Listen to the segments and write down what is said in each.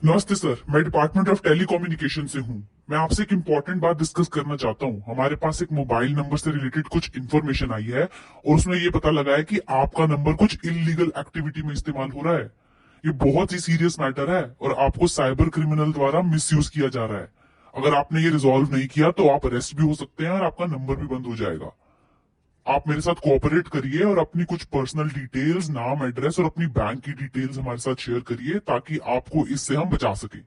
नमस्ते सर, मैं department of telecommunication से हूँ। मैं आपसे एक इम्पोर्टेंट बात डिस्कस करना चाहता हूँ। हमारे पास एक मोबाइल नंबर से रिलेटेड कुछ इन्फॉर्मेशन आई है और उसमें ये पता लगा है कि आपका नंबर कुछ इलीगल एक्टिविटी में इस्तेमाल हो रहा है। ये बहुत ही सीरियस मैटर है और आपको साइबर क्रिमिनल द्वारा मिसयूज किया जा रहा है। अगर आपने ये रिजॉल्व नहीं किया तो आप अरेस्ट भी हो सकते हैं और आपका नंबर भी बंद हो जाएगा। आप मेरे साथ कोऑपरेट करिए और अपनी कुछ पर्सनल डिटेल्स, नाम, एड्रेस और अपनी बैंक की डिटेल्स हमारे साथ शेयर करिए ताकि आपको इससे हम बचा सके।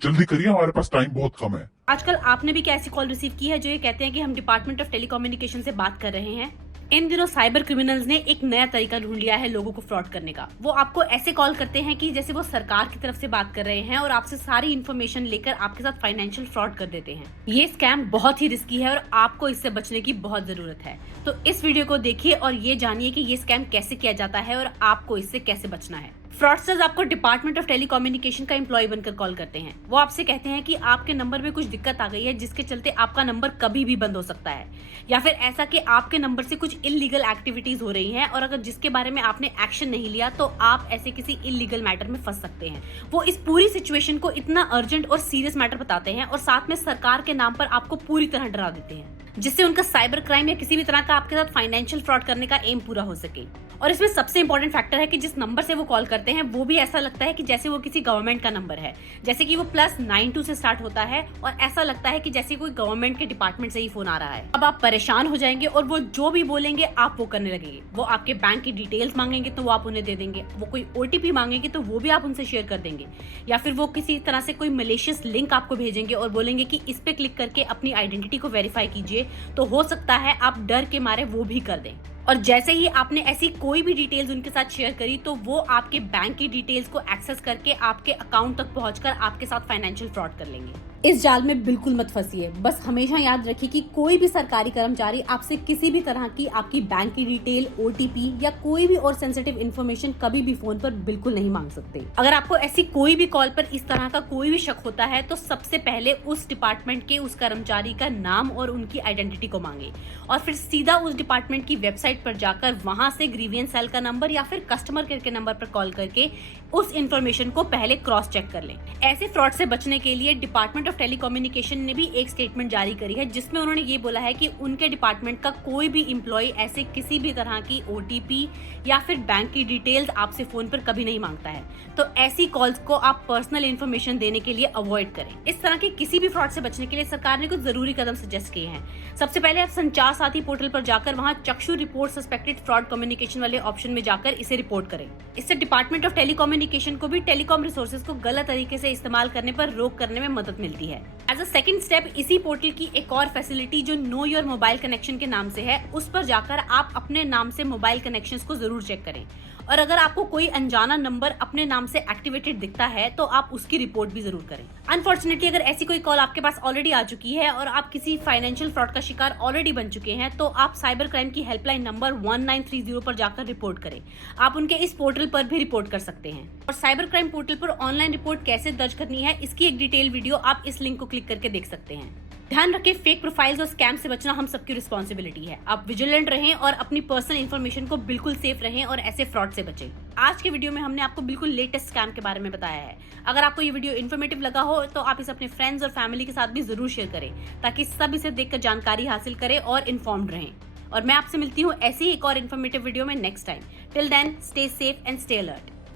जल्दी करिए, हमारे पास टाइम बहुत कम है। आजकल आपने भी क्या ऐसी कॉल रिसीव की है जो ये कहते हैं कि हम डिपार्टमेंट ऑफ टेलीकम्युनिकेशन से बात कर रहे हैं? इन दिनों साइबर क्रिमिनल्स ने एक नया तरीका ढूंढ लिया है लोगों को फ्रॉड करने का। वो आपको ऐसे कॉल करते हैं कि जैसे वो सरकार की तरफ से बात कर रहे हैं और आपसे सारी इन्फॉर्मेशन लेकर आपके साथ फाइनेंशियल फ्रॉड कर देते हैं। ये स्कैम बहुत ही रिस्की है और आपको इससे बचने की बहुत जरूरत है। तो इस वीडियो को देखिए और ये जानिए कि ये स्कैम कैसे किया जाता है और आपको इससे कैसे बचना है। फ्रॉडस्टर्स आपको डिपार्टमेंट ऑफ टेलीकम्युनिकेशन का एम्प्लॉय बनकर कॉल करते हैं। वो आपसे कहते हैं कि आपके नंबर में कुछ दिक्कत आ गई है जिसके चलते आपका नंबर कभी भी बंद हो सकता है, या फिर ऐसा कि आपके नंबर से कुछ इलीगल एक्टिविटीज हो रही हैं और अगर जिसके बारे में आपने एक्शन नहीं लिया तो आप ऐसे किसी इलीगल मैटर में फंस सकते हैं। वो इस पूरी सिचुएशन को इतना अर्जेंट और सीरियस मैटर बताते हैं और साथ में सरकार के नाम पर आपको पूरी तरह डरा देते हैं, जिससे उनका साइबर क्राइम या किसी भी तरह का आपके साथ फाइनेंशियल फ्रॉड करने का एम पूरा हो सके। और इसमें सबसे इंपॉर्टेंट फैक्टर है कि जिस नंबर से वो कॉल करते हैं वो भी ऐसा लगता है कि जैसे वो किसी गवर्नमेंट का नंबर है, जैसे कि वो +92 से स्टार्ट होता है और ऐसा लगता है कि जैसे कोई गवर्नमेंट के डिपार्टमेंट से ही फोन आ रहा है। अब आप परेशान हो जाएंगे और वो जो भी बोलेंगे आप वो करने लगेंगे। वो आपके बैंक की डिटेल्स मांगेंगे तो वो आप उन्हें दे देंगे, वो कोई OTP मांगेंगे तो वो भी आप उनसे शेयर कर देंगे, या फिर वो किसी तरह से कोई मलेशियस लिंक आपको भेजेंगे और बोलेंगे कि इस पे क्लिक करके अपनी आइडेंटिटी को वेरीफाई कीजिए। तो हो सकता है आप डर के मारे वो भी कर दें और जैसे ही आपने ऐसी कोई भी डिटेल्स उनके साथ शेयर करी तो वो आपके बैंक की डिटेल्स को एक्सेस करके आपके अकाउंट तक पहुंचकर आपके साथ फाइनेंशियल फ्रॉड कर लेंगे। इस जाल में बिल्कुल मत फंसिए। बस हमेशा याद रखिए कि कोई भी सरकारी कर्मचारी आपसे किसी भी तरह की आपकी बैंक की डिटेल, OTP या कोई भी और सेंसिटिव इन्फॉर्मेशन कभी भी फोन पर बिल्कुल नहीं मांग सकते। अगर आपको ऐसी कोई भी कॉल पर इस तरह का कोई भी शक होता है तो सबसे पहले उस डिपार्टमेंट के उस कर्मचारी का नाम और उनकी आइडेंटिटी को मांगे और फिर सीधा उस डिपार्टमेंट की वेबसाइट पर जाकर वहां से ग्रीवियंस सेल का नंबर या फिर कस्टमर केयर के नंबर पर कॉल करके उस इन्फॉर्मेशन को पहले क्रॉस चेक कर लें। ऐसे फ्रॉड से बचने के लिए डिपार्टमेंट ऑफ टेलीकम्युनिकेशन ने भी एक स्टेटमेंट जारी करी है जिसमें उन्होंने ये बोला है कि उनके डिपार्टमेंट का कोई भी एम्प्लॉय ऐसे किसी भी तरह की OTP या फिर बैंक की डिटेल्स आपसे फोन पर कभी नहीं मांगता है। तो ऐसी कॉल्स को आप पर्सनल इन्फॉर्मेशन देने के लिए अवॉइड करें। इस तरह के किसी भी फ्रॉड से बचने के लिए सरकार ने कुछ जरूरी कदम सजेस्ट किए हैं। सबसे पहले आप संचार साथी पोर्टल पर जाकर वहां चक्षु रिपोर्ट सस्पेक्टेड फ्रॉड कम्युनिकेशन वाले ऑप्शन में जाकर इसे रिपोर्ट करें। इससे डिपार्टमेंट ऑफ टेलीकम्युनिकेशन को भी टेलीकॉम रिसोर्सेज को गलत तरीके से इस्तेमाल करने पर रोक करने में मदद मिलती है। एज अ सेकंड स्टेप इसी पोर्टल की एक और फैसिलिटी जो नो योर मोबाइल कनेक्शन के नाम से है, उस पर जाकर आप अपने नाम से मोबाइल कनेक्शंस को जरूर चेक करें और अगर आपको कोई अनजाना नंबर अपने नाम से एक्टिवेटेड दिखता है तो आप उसकी रिपोर्ट भी जरूर करें। अनफॉर्चुनेटली अगर ऐसी कोई कॉल आपके पास ऑलरेडी आ चुकी है और आप किसी फाइनेंशियल फ्रॉड का शिकार ऑलरेडी बन चुके हैं तो आप साइबर क्राइम की हेल्पलाइन नंबर 1930 पर जाकर रिपोर्ट करें। आप उनके इस पोर्टल पर भी रिपोर्ट कर सकते हैं। और साइबर क्राइम पोर्टल पर ऑनलाइन रिपोर्ट कैसे दर्ज करनी है इसकी एक डिटेल वीडियो आप इस लिंक को क्लिक करके देख सकते हैं। ध्यान रखें, फेक प्रोफाइल्स और स्कैम से बचना हम सबकी रिस्पॉन्सिबिलिटी है। आप विजिलेंट रहें और अपनी पर्सनल इन्फॉर्मेशन को बिल्कुल सेफ रहें और ऐसे फ्रॉड से बचें। आज के वीडियो में हमने आपको बिल्कुल लेटेस्ट स्कैम के बारे में बताया है। अगर आपको ये वीडियो इन्फॉर्मेटिव लगा हो तो आप इसे अपने फ्रेंड्स और फैमिली के साथ भी जरूर शेयर करें ताकि सब इसे देखकर जानकारी हासिल करें और इन्फॉर्म्ड रहें। और मैं आपसे मिलती हूँ ऐसी ही एक और इन्फॉर्मेटिव वीडियो में next time. Till then stay safe and stay alert.